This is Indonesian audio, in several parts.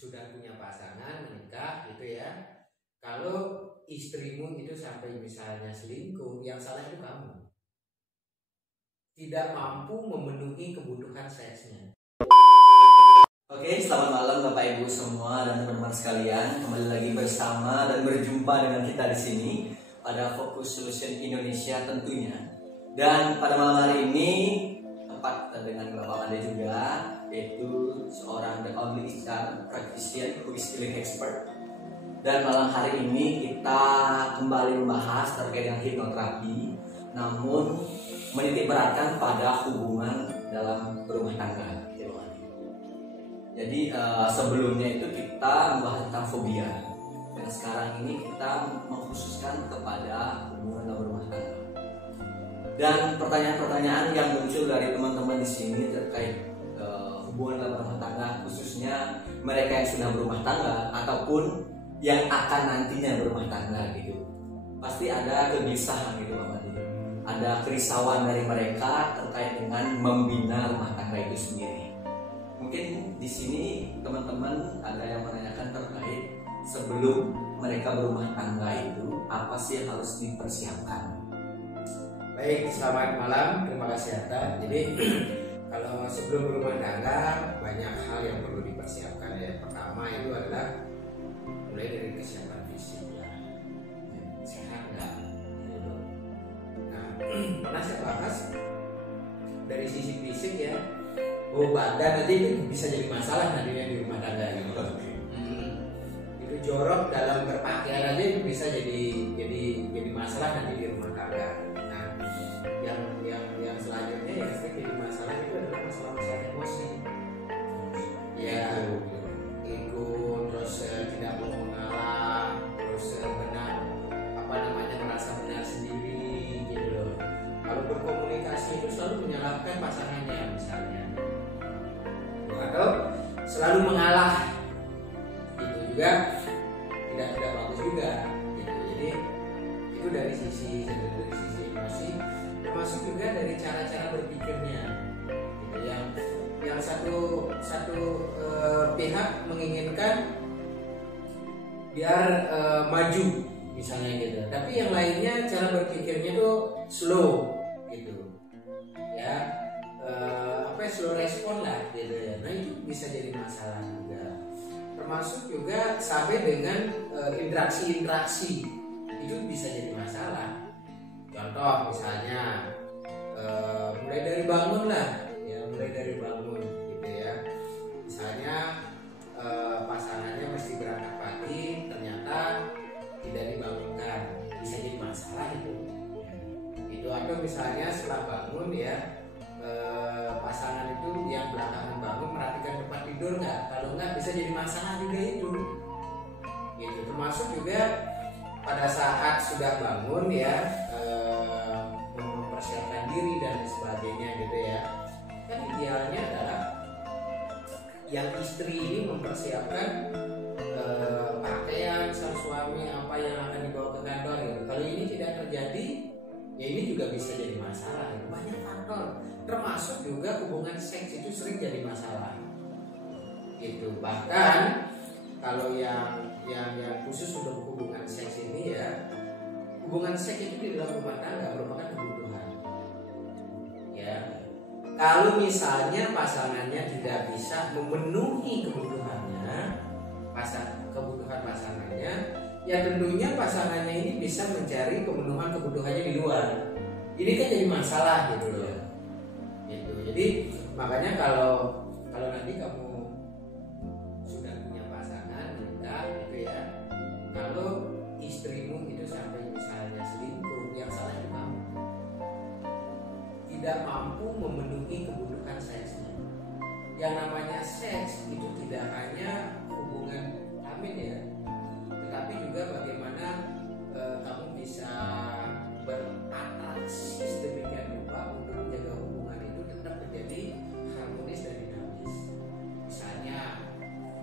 sudah punya pasangan, menikah gitu ya. Kalau istrimu itu sampai misalnya selingkuh, yang salah itu kamu. Tidak mampu memenuhi kebutuhan seksnya. Oke, selamat malam Bapak Ibu semua dan teman-teman sekalian. Kembali lagi bersama dan berjumpa dengan kita di sini pada Focus Solution Indonesia tentunya. Dan pada malam hari ini tepat dengan Bapak Anda juga, yaitu seorang the only HR practitioner who is healing expert. Dan malam hari ini kita kembali membahas terkait dengan hipnoterapi, namun menitik beratkan pada hubungan dalam berumah tangga. Jadi sebelumnya itu kita membahas tentang fobia, dan sekarang ini kita mengkhususkan kepada hubungan dalam rumah tangga. Dan pertanyaan-pertanyaan yang muncul dari teman-teman di sini terkait hubungan dalam rumah tangga, khususnya mereka yang sudah berumah tangga ataupun yang akan nantinya berumah tangga gitu. Pasti ada kegelisahan gitu Pak Madi. Ada kerisauan dari mereka terkait dengan membina rumah tangga itu sendiri. Mungkin di sini teman-teman ada yang menanyakan terkait sebelum mereka berumah tangga itu apa sih yang harus dipersiapkan? Baik, selamat malam, terima kasih Atta. Jadi kalau sebelum berumah tangga banyak hal yang perlu dipersiapkan ya. Pertama itu adalah mulai dari kesiapan fisik ya. Sehat nggak? Nah, pernah saya bahas dari sisi fisik ya. Oh, badan nanti bisa jadi masalah nantinya di rumah tangga gitu. Itu jorok dalam berpakaian aja itu bisa jadi masalah nanti di rumah tangga. Nah, yang selanjutnya yang sering jadi masalah itu adalah masalah emosi. Ya, ego, terus tidak mau mengalah, terus merasa benar sendiri gitu loh. Kalau berkomunikasi itu selalu menyalahkan pasangannya misalnya. Atau selalu mengalah, itu juga tidak bagus juga gitu. Jadi itu dari sisi emosi, termasuk juga dari cara-cara berpikirnya gitu. Yang satu pihak menginginkan biar maju misalnya gitu, tapi yang lainnya cara berpikirnya tuh slow gitu ya. Slow respon lah gitu ya. Nah itu bisa jadi masalah juga. Termasuk juga sampai dengan interaksi itu bisa jadi masalah. Contoh misalnya mulai dari bangun lah ya, gitu ya. Misalnya pasangannya mesti berangkat pagi, ternyata tidak dibangunkan, bisa jadi masalah itu. Atau misalnya setelah bangun ya, pasangan itu yang belakangan bangun merhatikan tempat tidur nggak? Kalau nggak bisa jadi masalah juga itu. Gitu. Termasuk juga pada saat sudah bangun ya, mempersiapkan diri dan sebagainya gitu ya. Kan idealnya adalah yang istri ini mempersiapkan pakaian sang suami apa yang akan dibawa ke kantor gitu. Kalau ini tidak terjadi, ya ini juga bisa jadi masalah. Banyak faktor. Termasuk juga hubungan seks itu sering jadi masalah gitu. Bahkan kalau yang khusus untuk hubungan seks ini ya, hubungan seks itu di dalam rumah tangga merupakan kebutuhan ya. Kalau misalnya pasangannya tidak bisa memenuhi kebutuhan pasangannya, ya tentunya pasangannya ini bisa mencari pemenuhan kebutuhannya di luar. Ini kan jadi masalah gitu loh. Jadi makanya kalau nanti kamu sudah punya pasangan menikah gitu ya, kalau istrimu itu sampai misalnya selingkuh, yang salah itu kamu. Tidak mampu memenuhi kebutuhan seksnya. Yang namanya seks itu tidak hanya hubungan amin ya, tetapi juga bagaimana kamu bisa beratraksi sedemikian rupa untuk menjaga hubungan itu tetap menjadi harmonis dan dinamis. Misalnya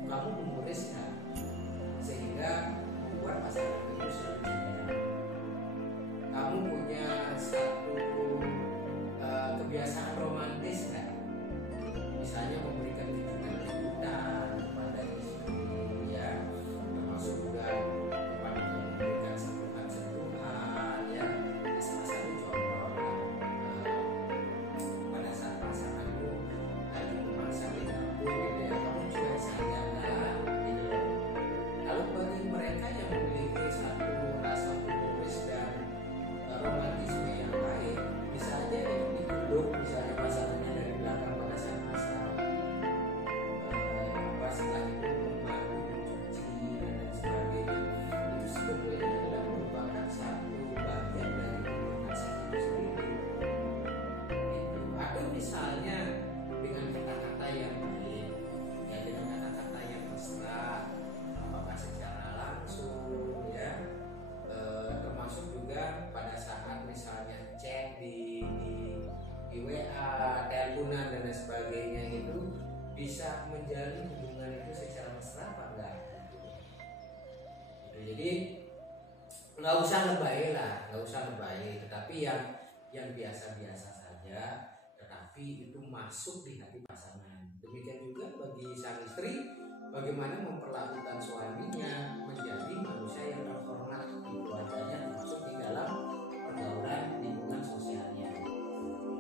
kamu memuriskan sehingga membuat pasangan itu selalu nyaman. Kamu punya satu kebiasaan romantis kan, misalnya memberikan kejutan kepada istri Jadi nggak usah lebay lah, nggak usah lebay, tetapi yang biasa-biasa saja, tetapi itu masuk di hati pasangan. Demikian juga bagi sang istri, bagaimana memperlakukan suaminya menjadi manusia yang terhormat di keluarganya, termasuk di dalam pergaulan lingkungan sosialnya. Gitu.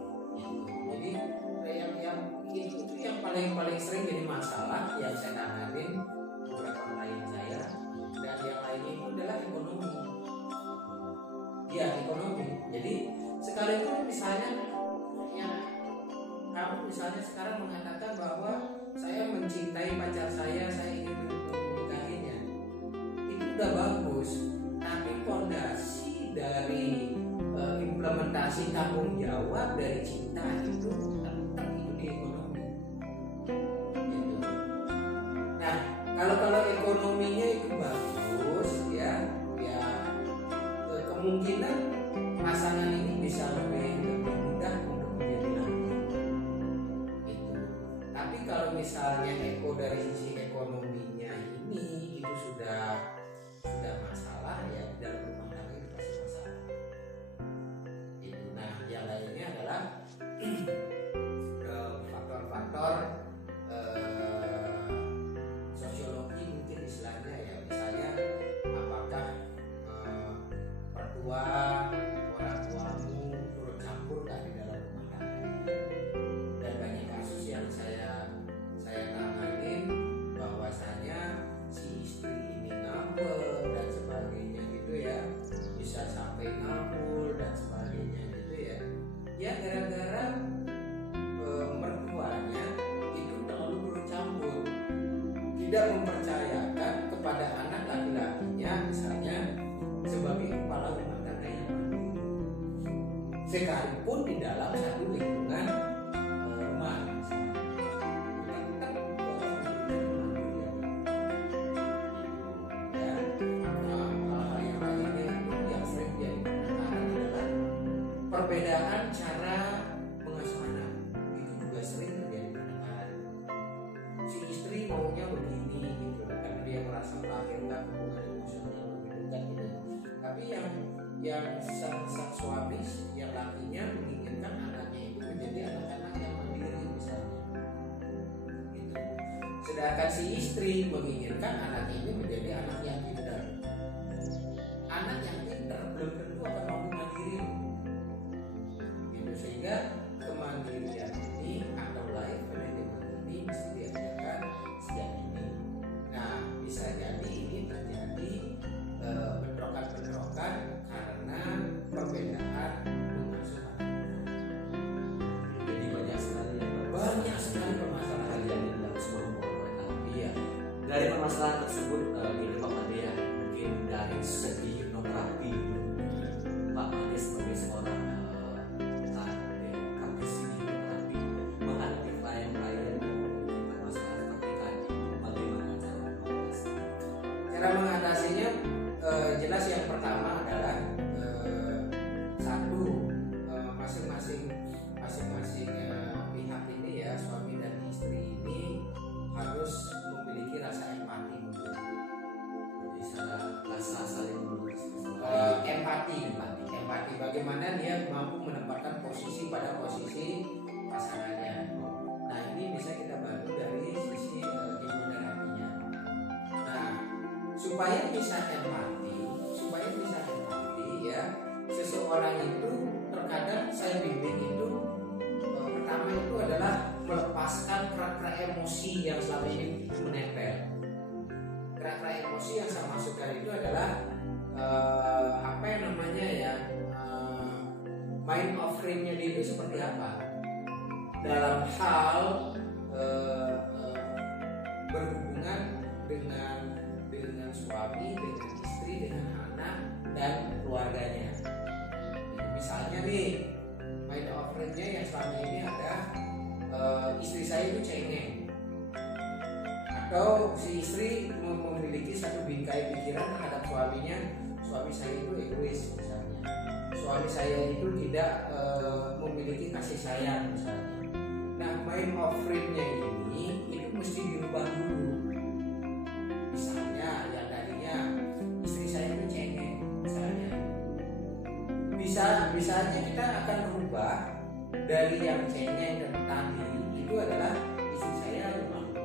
Jadi yang itu yang paling sering jadi masalah yang saya tanganin beberapa klien saya, dan yang lainnya itu adalah ekonomi. Ya, ekonomi. Jadi sekalipun misalnya ya, kamu misalnya sekarang mengatakan bahwa saya mencintai pacar saya ingin menikahinya, itu udah bagus. Tapi fondasi dari implementasi tanggung jawab dari cinta itu tetap itu di ekonomi. Gitu. Nah, kalau ekonominya itu bagus, ya kemungkinan pasangan ini bisa lebih mudah untuk menjadi langgeng. Gitu. Tapi kalau misalnya dari sisi ekonominya ini itu sudah masalah, ya dalam rumah tangga itu pasti masalah. Itu. Nah, yang lainnya adalah faktor-faktor sosiologi mungkin istilahnya, ya misalnya apakah orang tuamu turut campur di dalam rumah tangga. Dan banyak kasus yang saya tanganin bahwasanya si istri ini ngambek dan sebagainya gitu ya, bisa sampai ngabul dan sebagainya gitu ya. Ya gara-gara mertuanya itu terlalu turut campur, tidak mempercayakan kepada anak laki-lakinya misalnya sebagai kepala rumah tangga yang mandiri, sekalipun di dalam satu lingkungan rumah misalnya, tetap ya. Hal yang lainnya yang sering jadi pertanyaan adalah perbedaan cara mengasuh anak. Itu juga sering terjadi pertanyaan. Si istri maunya begini gitu, karena dia merasa melahirkan hubungan emosional lebih dekat gitu. Tapi yang sang suami, yang lakinya menginginkan anaknya itu menjadi anak-anak yang mandiri misalnya, gitu. Sedangkan si istri menginginkan anak ini menjadi anak yang pintar. Anak yang pintar belum tentu akan mampu mandiri, gitu. Sehingga kemandirian ini atau life management ini mesti diajarkan sejak ini. Nah, bisa jadi ini terjadi bentrokan-bentrokan karena perbedaan mengasuh anak. Jadi banyak sekali permasalahan yang dalam sebuah hubungan. Iya. Dari permasalahan tersebut gini Pak Made, ya, mungkin dari segi hipnoterapi, Pak Made sebagai seorang praktisi hipnoterapi menghadapi klien-klien bermasalah seperti tadi, bagaimana cara mengatasi? Cara mengatasinya jelas yang pertama adalah satu, masing-masing pihak ini ya, suami dan istri ini harus memiliki rasa empati. Jadi rasa saling empati bagaimana dia mampu menempatkan posisi pada posisi pasangannya. Nah, ini bisa kita bantu dari sisi hipnoterapinya. Nah, supaya bisa empati ya, seseorang itu terkadang saya bimbing itu pertama itu adalah melepaskan kerak-kerak emosi yang selama ini menempel. Kerak-kerak emosi yang saya maksudkan itu adalah apa yang namanya ya, mind of frame-nya dia itu seperti apa dalam hal berhubungan dengan suami, dengan istri, dengan anak dan keluarganya. Misalnya nih, mind of frame-nya yang selama ini ada istri saya itu cengeng, atau si istri memiliki satu bingkai pikiran terhadap suaminya, suami saya itu egois misalnya, suami saya itu tidak memiliki kasih sayang misalnya. Nah, mind of frame-nya ini itu mesti dirubah dulu. Misalnya yang tadinya istri bisa aja kita akan berubah dari yang cengeng dan tadi itu adalah istri saya lemah lembut.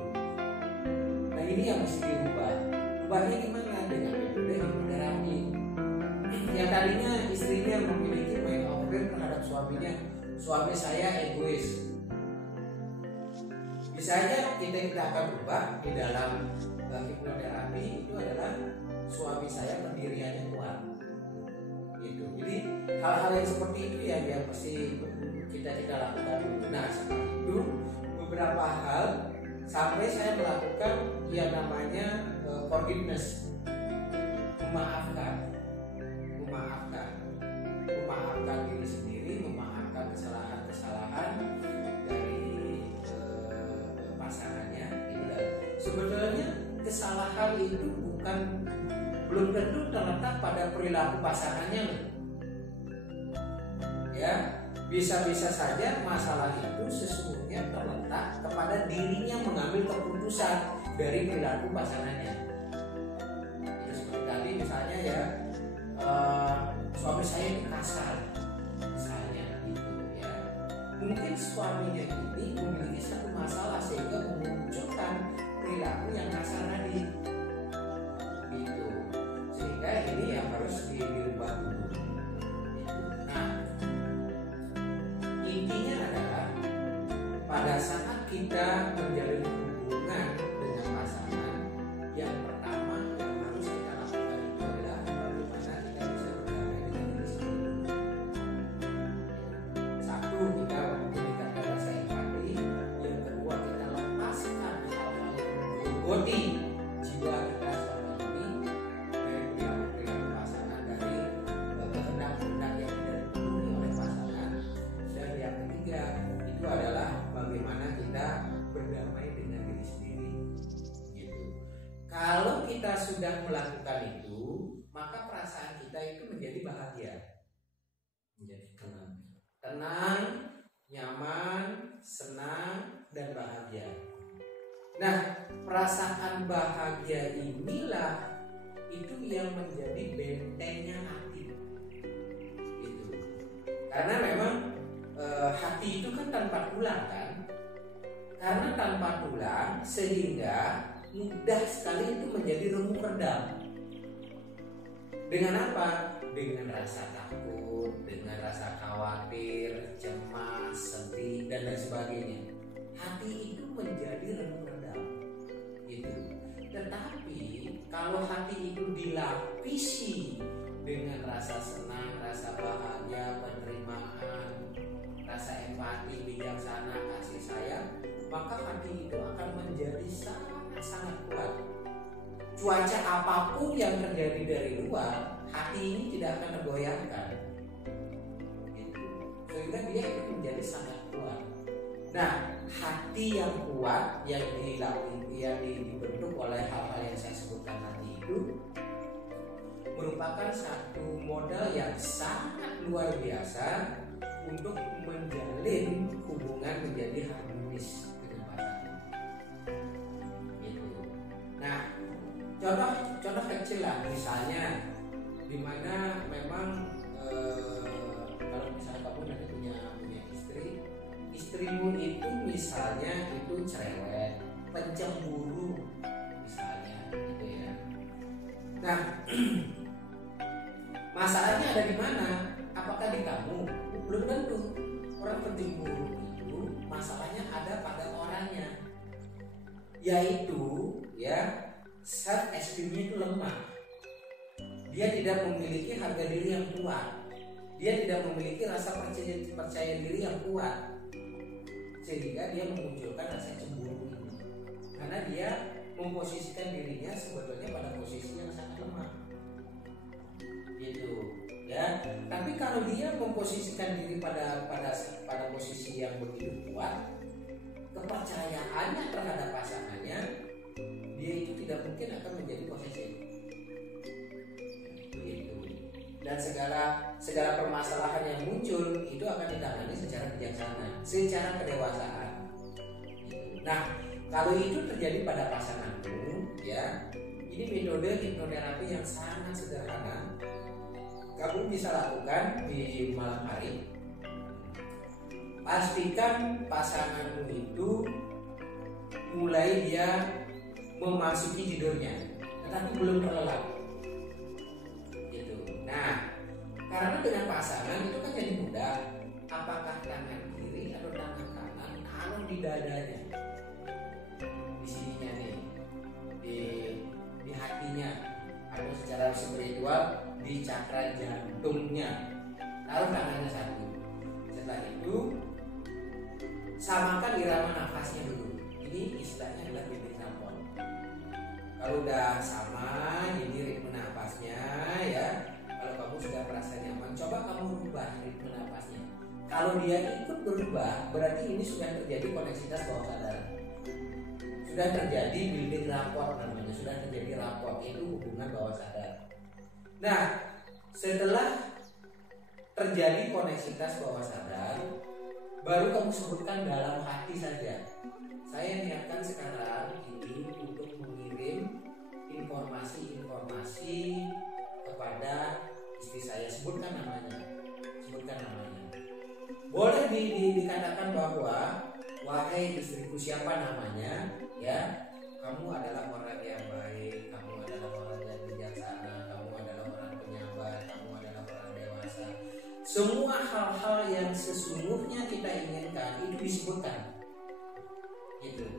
Nah ini yang mesti diubah. Ubahnya gimana? Dengan metode hipnoterapi. Yang tadinya istrinya memiliki main over terhadap suaminya, suami saya egois. Bisa aja kita akan ubah di dalam hipnoterapi itu adalah suami saya pendiriannya kuat. Gitu. Jadi hal-hal yang seperti itu yang mesti kita lakukan dulu. Nah setelah itu beberapa hal sampai saya melakukan yang namanya forgiveness, memaafkan diri sendiri, memaafkan kesalahan dari pasangannya. Itu sebetulnya kesalahan itu belum tentu terletak pada perilaku pasangannya, ya. Bisa saja masalah itu sesungguhnya terletak kepada dirinya mengambil keputusan dari perilaku pasangannya. Itu seperti tadi misalnya ya, suami saya itu kasar, misalnya gitu ya. Mungkin suaminya ini memiliki satu masalah sehingga memunculkan perilaku yang kasar tadi, gitu. Sehingga ini yang harus dirubah dulu. Intinya adalah pada saat kita menjalin hubungan dengan pasangan, yang pertama yang harus kita lakukan itu adalah bagaimana kita bisa berdamai dengan diri sendiri. Satu, kita meningkatkan rasa empati. Yang kedua, kita lepaskan hal-hal yang menggoti jiwa kita selama ini dari perilaku pasangan, dari kehendak-kehendak yang tidak dipenuhi oleh pasangan. Dan yang ketiga itu adalah bagaimana kita berdamai dengan diri sendiri, gitu. Kalau kita sudah melakukan itu, maka perasaan kita itu menjadi bahagia, menjadi tenang, nyaman, senang, dan bahagia. Nah, perasaan bahagia inilah itu yang menjadi bentengnya hati, gitu. Karena memang hati itu kan tanpa tulang kan, karena tanpa tulang sehingga mudah sekali itu menjadi remuk redam. Dengan apa? Dengan rasa takut, dengan rasa khawatir, cemas, sedih, dan lain sebagainya. Hati itu menjadi remuk redam, gitu. Tetapi kalau hati itu dilapisi dengan rasa senang, rasa bahagia, penerimaan, rasa empati, bijaksana, kasih sayang, maka hati itu akan menjadi sangat kuat. Cuaca apapun yang terjadi dari luar, hati ini tidak akan tergoyahkan, gitu. Sehingga dia itu menjadi sangat kuat. Nah, hati yang kuat yang dibentuk oleh hal-hal yang saya sebutkan tadi itu merupakan satu modal yang sangat luar biasa untuk menjalin hubungan menjadi harmonis dengan pasangan, gitu. Nah, contoh kecil lah, misalnya di mana memang kalau misalnya kamu nanti punya istri, istrimu itu misalnya itu cerewet, pencemburu, misalnya, gitu ya. Nah, masalahnya ada di mana? Apakah di kamu? Belum tentu. Orang pencemburu itu masalahnya ada pada orangnya, yaitu ya self esteem-nya itu lemah. Dia tidak memiliki harga diri yang kuat. Dia tidak memiliki rasa percaya diri yang kuat, sehingga dia memunculkan rasa cemburu ini. Karena dia memposisikan dirinya sebetulnya pada posisi yang sangat lemah, gitu ya. Tapi kalau dia memposisikan diri pada posisi yang begitu kuat, kepercayaannya terhadap pasangannya, dia itu tidak mungkin akan menjadi posesif, gitu. Dan segala permasalahan yang muncul itu akan ditangani secara bijaksana, secara kedewasaan, gitu. Nah, kalau itu terjadi pada pasanganmu, ya, ini metode hipnoterapi yang sangat sederhana. kamu bisa lakukan di malam hari, pastikan pasanganmu itu mulai dia memasuki tidurnya, tetapi belum terlelap. Gitu. Nah, karena dengan pasangan itu kan jadi mudah. Apakah tangan kiri atau tangan kanan taruh di dadanya, di sininya nih, di hatinya, atau secara spiritual di cakra jantungnya. Taruh tangannya satu. Setelah itu samakan irama nafasnya dulu. Ini istilahnya adalah bibir rapot. Kalau udah sama ini ritme nafasnya ya, kalau kamu sudah merasa nyaman, coba kamu rubah ritme nafasnya. Kalau dia ikut berubah, berarti ini sudah terjadi koneksitas bawah sadar. Sudah terjadi building rapport namanya, sudah terjadi rapport, itu hubungan bawah sadar. Nah, setelah terjadi koneksitas bawah sadar, baru kamu sebutkan dalam hati saja. Saya niatkan sekarang ini untuk mengirim informasi-informasi kepada istri saya. Sebutkan namanya. Boleh dikatakan bahwa wahai istriku, siapa namanya, ya, kamu adalah orang yang baik, kamu adalah orang yang bijaksana, kamu adalah orang penyabar, kamu adalah orang dewasa. Semua hal-hal yang sesungguhnya kita inginkan itu disebutkan. Gitu.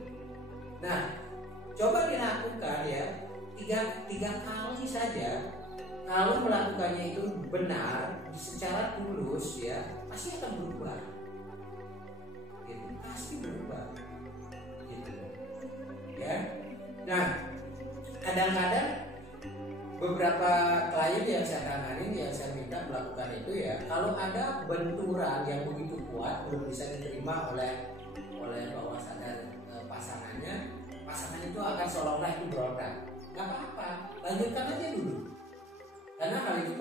Nah, coba dilakukan ya tiga kali saja. Kalau melakukannya itu benar, secara tulus ya, pasti akan berubah. Gitu. Pasti berubah. Gitu. Ya. Nah, kadang-kadang beberapa klien yang saya tangani, yang saya minta melakukan itu ya, kalau ada benturan yang begitu kuat belum bisa diterima oleh bawah sadar pasangannya itu akan seolah-olah itu berontak. Gak apa-apa, lanjutkan aja dulu. Karena hal itu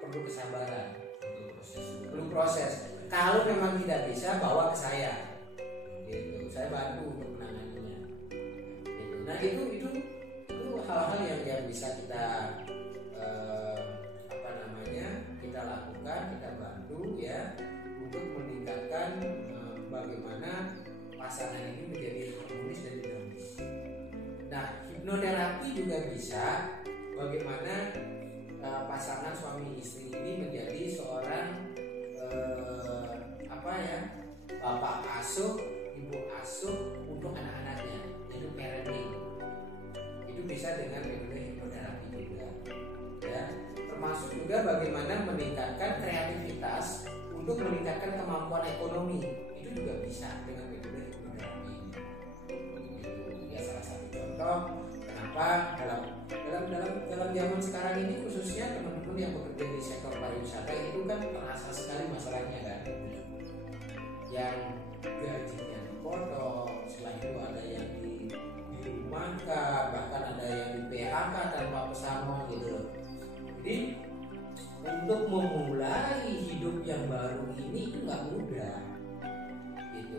perlu kesabaran, perlu proses. Kalau memang tidak bisa, bawa ke saya. Gitu. Saya bantu untuk menanganinya. Gitu. Nah itu hal-hal yang bisa kita kita lakukan, kita bantu ya untuk meningkatkan bagaimana pasangan ini menjadi harmonis dan dinamis. Nah, hipnoterapi juga bisa bagaimana pasangan suami istri ini menjadi seorang bapak asuh, ibu asuh untuk anak-anaknya, yaitu parenting. Itu bisa dengan metode hipnoterapi juga, ya. Termasuk juga bagaimana meningkatkan kreativitas untuk meningkatkan kemampuan ekonomi, itu juga bisa dengan metode hipnoterapi. Itu ya salah satu contoh kenapa dalam zaman sekarang ini khususnya teman-teman yang bekerja di sektor pariwisata itu kan terasa sekali masalahnya kan, yang gajinya dipotong, setelah itu ada yang dirumahkan, bahkan ada yang di PHK tanpa pesangon gitu loh. Jadi untuk memulai hidup yang baru ini itu nggak mudah gitu.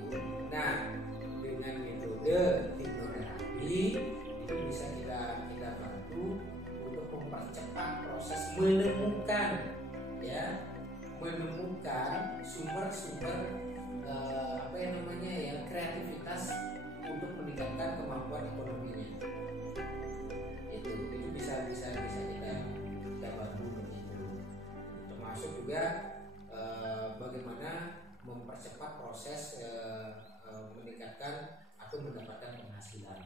Nah, dengan metode hipnoterapi itu bisa kita bantu untuk mempercepat proses menemukan sumber-sumber kreativitas untuk meningkatkan kemampuan ekonominya. Itu bisa kita bantu begitu. Termasuk juga bagaimana mempercepat proses meningkatkan atau mendapatkan penghasilan.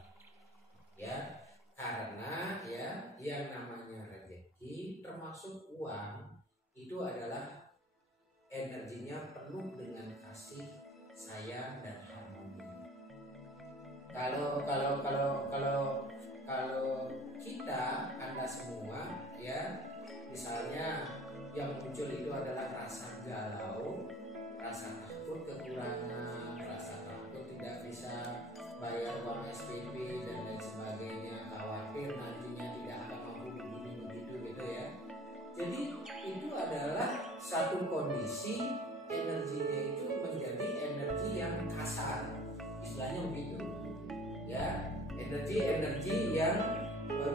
Ya, karena ya yang namanya rezeki termasuk uang itu adalah energinya penuh dengan kasih, sayang dan harmoni. Kalau kita, Anda semua ya, misalnya yang muncul itu adalah rasa galau, rasa takut kekurangan, rasa takut tidak bisa bayar uang SPP dan lain sebagainya, khawatir nantinya tidak akan mampu begini begitu gitu ya. Jadi itu adalah satu kondisi energinya itu menjadi energi yang kasar, istilahnya begitu ya, energi yang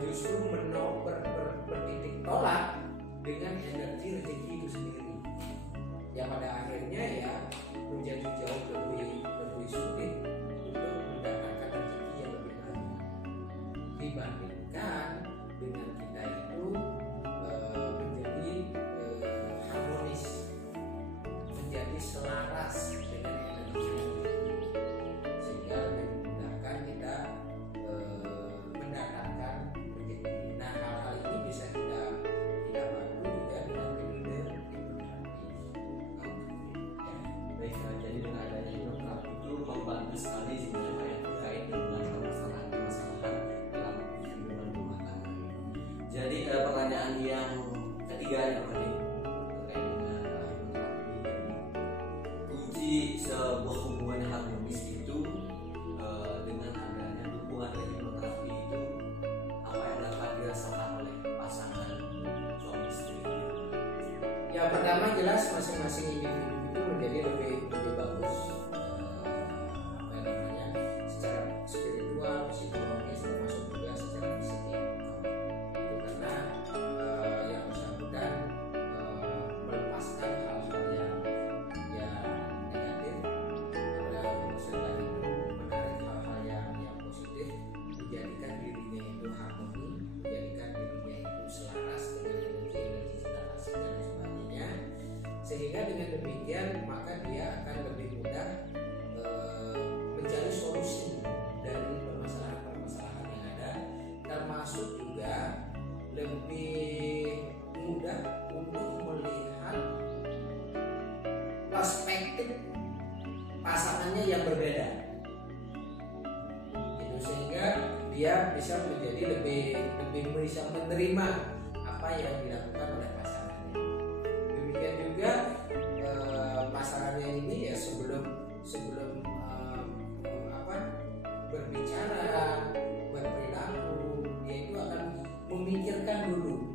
justru bertitik tolak dengan energi rezeki ya pada akhirnya ya menjadi jauh lebih sulit untuk mendapatkan rezeki yang lebih banyak dibandingkan dengan kita itu menjadi harmonis, menjadi selaras dengan energi yang tinggi, sehingga lebih memudahkan kita mendapatkan rezeki. Nah, hal-hal ini bisa kita bantu juga dengan metode hipnoterapis. Baik, jadi dengan adanya hipnoterapi itu membantu sekali sebenarnya Pak, ya, terkait dengan permasalahan dalam hubungan rumah tangga. Jadi pertanyaan yang ketiga ya Pak, terkait dengan hipnoterapi. Kunci sebuah hubungan harmonis itu dengan adanya dukungan dari hipnoterapi itu apa yang dapat dirasakan oleh pasangan suami istri? Ya, pertama jelas masing-masing individu itu menjadi lebih bagus, apa namanya, secara spiritual, psikologis, termasuk juga secara fisiknya. Itu karena yang bersangkutan melepaskan hal-hal yang negatif, lalu setelah itu menarik hal-hal yang positif, menjadikan dirinya itu harmoni, menjadikan dirinya itu selaras dengan energi kita kasih dan sebagainya, sehingga dengan demikian maka dia akan lebih mudah mencari solusi dari permasalahan-permasalahan yang ada, termasuk juga lebih mudah untuk melihat perspektif pasangannya yang berbeda, itu sehingga dia bisa menjadi lebih bisa menerima apa yang dilakukan oleh pasangannya. Demikian juga pasangannya ini ya sebelum berbicara, berperilaku, dia itu akan memikirkan dulu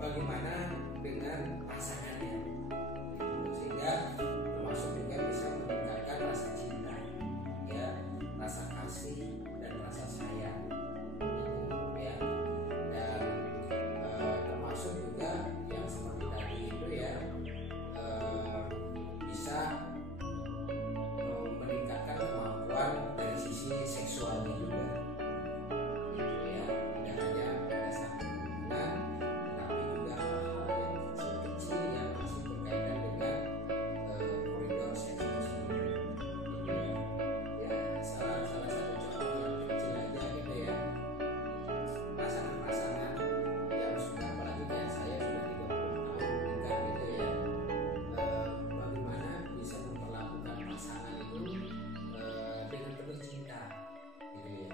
bagaimana dengan pasangannya, sehingga termasuk juga bisa meningkatkan rasa cinta, ya, rasa kasih dan rasa sayang, ya, dan termasuk juga yang seperti tadi itu ya, bisa meningkatkan kemampuan dari sisi seksualnya juga, gitu ya, tidak hanya pada saat berhubungan, tapi juga hal-hal yang kecil-kecil yang masih berkaitan dengan koridor seks tersebut, gitu ya. Ya, salah satu contoh yang kecil aja gitu ya, pasangan-pasangan yang sudah, apalagi kayak saya sudah 30 tahun menikah gitu ya, bagaimana bisa memperlakukan pasangan itu dengan penuh cinta, gitu ya.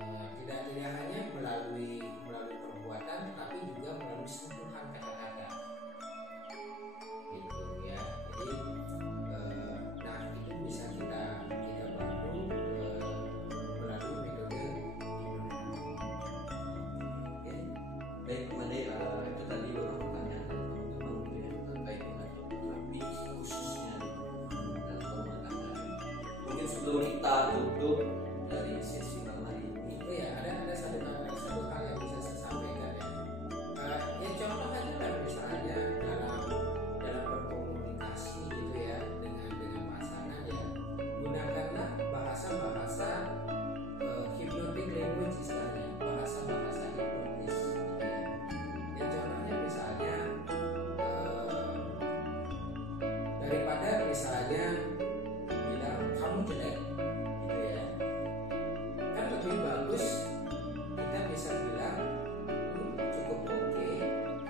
Tidak hanya melalui perbuatan, tapi juga melalui sentuhan kata-kata, gitu ya. Jadi nah itu bisa kita bantu melalui metode hipnoterapi. Oke. Baik, Made, itu tadi beberapa pertanyaan dari teman-teman gitu ya, terkait dengan hipnoterapi khususnya dalam rumah tangga. Mungkin sebelum kita tutup dari sesi malam hari ini, Oh ya, ada satu hal yang bisa saya sampaikan ya. Ya contoh aja lah, misalnya dalam berkomunikasi gitu ya dengan pasangan ya, gunakanlah bahasa hypnotic language istilahnya, bahasa hipnotis gitu ya. Ya contohnya misalnya daripada misalnya bilang kamu jelek gitu ya, kan lebih bagus kita bisa bilang cukup oke,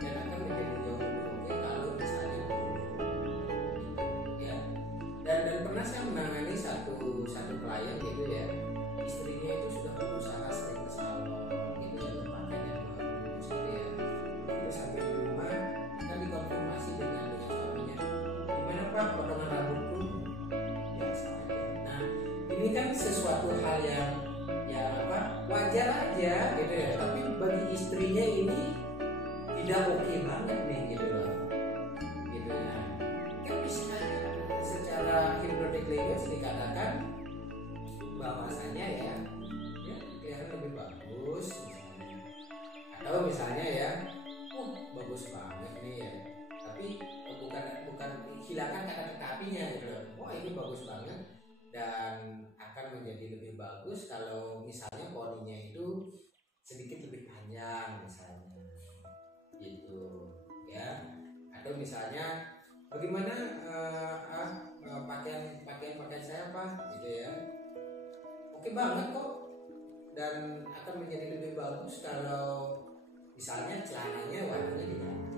dan akan menjadi jauh lebih oke kalau misalnya ya. Dan pernah saya menangani satu klien gitu ya, istrinya itu sudah berusaha sering ke salon gitu ya, berpakaian yang bagus gitu ya, terus sampai di rumah kita dikonfirmasi dengan suaminya, gimana Pak potongan rambutku, biasa aja. Nah ini kan sesuatu hal yang ya wajar aja gitu ya, tapi bagi istrinya ini tidak oke banget nih gitu loh, gitu ya. Kan bisa secara hypnotic language dikatakan bahwasanya ya kelihatan lebih bagus misalnya, atau misalnya ya bagus banget nih ya, tapi bukan hilangkan kata tetapinya gitu loh. Wah ini bagus banget dan akan menjadi lebih bagus kalau misalnya poninya itu sedikit lebih panjang misalnya gitu ya. Atau misalnya bagaimana pakaian saya apa gitu ya, oke banget kok, dan akan menjadi lebih bagus kalau misalnya celananya warnanya diganti.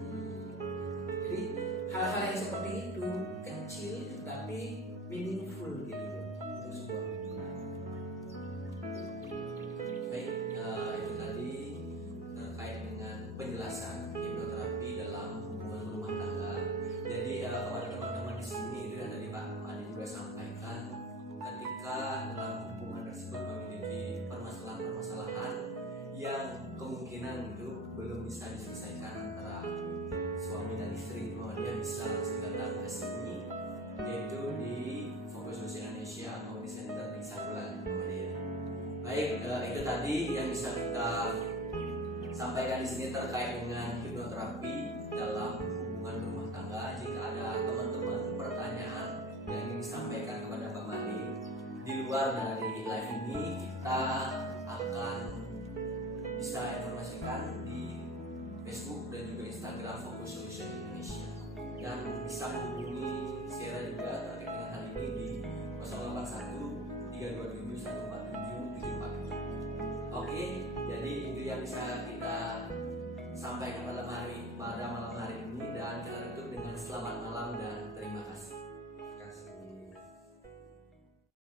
Jadi hal-hal yang seperti itu kecil tapi meaningful gitu, itu sebuah hubungan. Baik, itu tadi terkait dengan penjelasan hipnoterapi dalam hubungan rumah tangga. Jadi kepada teman-teman di sini itu yang tadi Pak Adi juga sampaikan, ketika dalam hubungan tersebut memiliki permasalahan-permasalahan yang kemungkinan itu belum bisa diselesaikan antara suami dan istri, bahwa dia bisa langsung datang ke sini, yaitu di Fokus Solusi Indonesia mau di Center di Sagulan Muhammadiyah. Baik, itu tadi yang bisa kita sampaikan di sini terkait dengan hipnoterapi dalam hubungan rumah tangga. Jika ada teman-teman pertanyaan yang ingin disampaikan kepada Pak Madi di luar dari live ini, kita akan bisa informasikan di Facebook dan juga Instagram Fokus Solution Indonesia, dan bisa menghubungi Sierra juga terkait dengan hal ini di 081 327 147 747. Oke, jadi itu yang bisa kita sampaikan pada malam hari ini, dan kita tutup dengan selamat malam dan